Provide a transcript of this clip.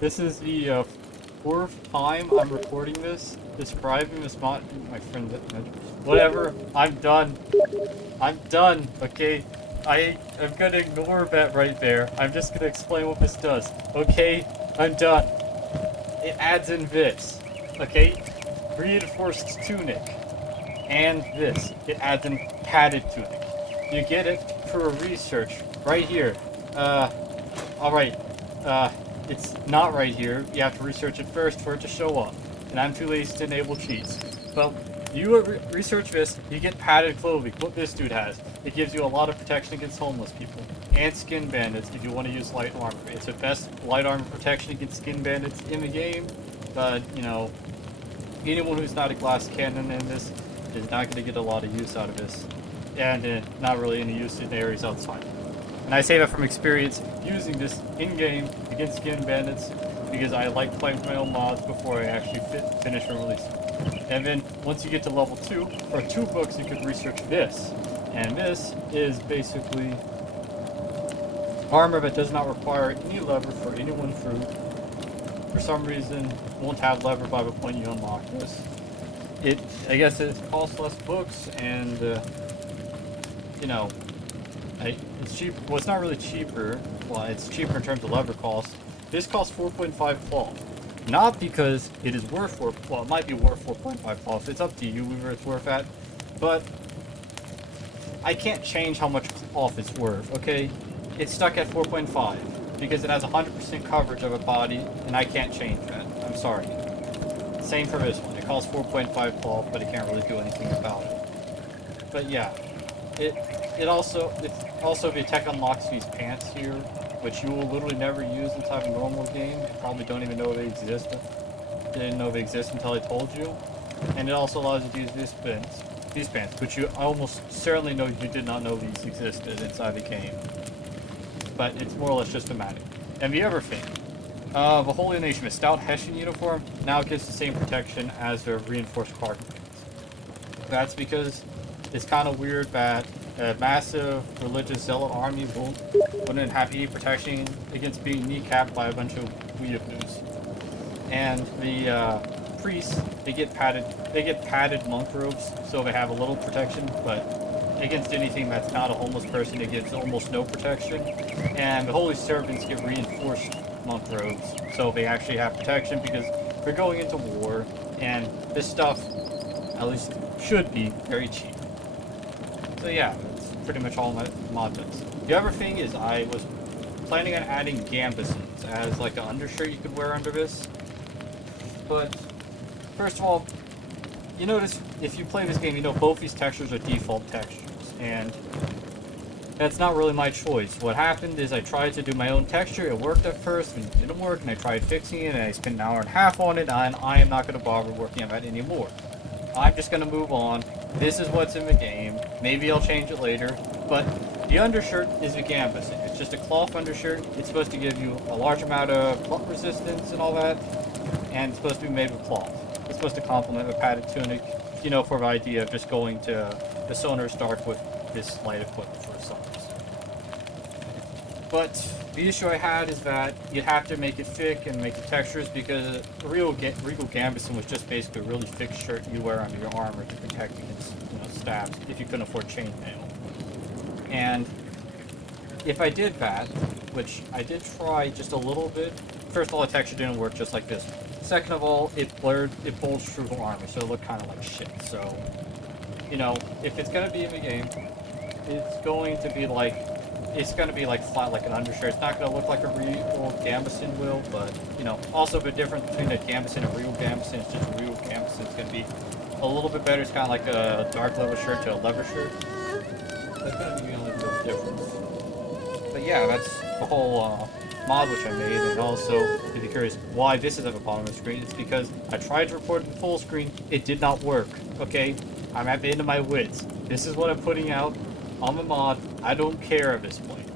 This is the fourth time I'm recording this, describing this mod. My friend, whatever. I'm done. I'm done. Okay. I'm gonna ignore that right there. I'm just gonna explain what this does. Okay. I'm done. It adds in this. Okay. Reinforced tunic. And this. It adds in padded tunic. You get it for research right here. Alright. It's not right here. You have to research it first for it to show up. And I'm too lazy to enable cheats. But you research this, you get padded clothing. What this dude has. It gives you a lot of protection against homeless people. And skin bandits if you want to use light armor. It's the best light armor protection against skin bandits in the game. But, you know, anyone who's not a glass cannon in this is not going to get a lot of use out of this. And not really any use in areas outside. And I say that from experience using this in-game against skin bandits because I like playing with my own mods before I actually finish and release. And then once you get to level 2, for 2 books you could research this. And this is basically armor that does not require any lever for any one fruit. For some reason, won't have lever by the point you unlock this. I guess it costs less books and, you know, it's cheap. Well, it's not really cheaper. Well, it's cheaper in terms of lever cost. This costs 4.5 cloth. Not because it is worth 4. Well, it might be worth 4.5 cloth. It's up to you whether it's worth that. But I can't change how much cloth it's worth. Okay, it's stuck at 4.5 because it has 100% coverage of a body, and I can't change that. I'm sorry. Same for this one. It costs 4.5 cloth, but it can't really do anything about it. But yeah, it's also the tech unlocks these pants here, which you will literally never use inside a normal game. You probably don't even know they exist. Didn't know they exist until I told you. And it also allows you to use these pants, which you almost certainly know you did not know these existed inside the game. But it's more or less just thematic. And the other thing, the Holy Nation, the stout Hessian uniform now gives the same protection as their reinforced cargo pants. That's because it's kind of weird that a massive religious zealot army wouldn't have any protection against being kneecapped by a bunch of weeaboos. And the priests, they get padded monk robes, so they have a little protection, but against anything that's not a homeless person, it gives almost no protection. And the holy servants get reinforced monk robes, so they actually have protection because they're going into war, and this stuff, at least, should be very cheap. So yeah, that's pretty much all my mod does. The other thing is I was planning on adding gambesons as like an undershirt you could wear under this. But first of all, you notice if you play this game, you know both these textures are default textures, and that's not really my choice. What happened is I tried to do my own texture, it worked at first, and it didn't work, and I tried fixing it, and I spent an hour and a half on it, and I am not going to bother working on that anymore. I'm just going to move on. This is what's in the game. Maybe I'll change it later. But the undershirt is a gambeson. It's just a cloth undershirt. It's supposed to give you a large amount of blunt resistance and all that. And it's supposed to be made with cloth. It's supposed to complement a padded tunic, you know, for the idea of just going to the sonar start with this light equipment for summers. But the issue I had is that you have to make it thick and make the textures because the regal gambeson was just basically a really thick shirt you wear under your armor to protect against, you know, stabs if you couldn't afford chainmail. And if I did that, which I did try just a little bit, first of all, the texture didn't work just like this. Second of all, it bulged through the armor, so it looked kind of like shit. So, you know, if it's gonna be in the game, it's going to be like flat like an undershirt. It's not going to look like a real gambeson will, but, you know, also the difference between a gambeson and a real gambeson is just a real gambeson is going to be a little bit better. It's kind of like a dark leather shirt to a leather shirt. That's going to be the only real difference. But yeah, that's the whole mod which I made, and also, if you're curious why this is at the bottom of the screen, it's because I tried to record it in full screen, it did not work, okay? I'm at the end of my wits. This is what I'm putting out on the mod. I don't care at this point.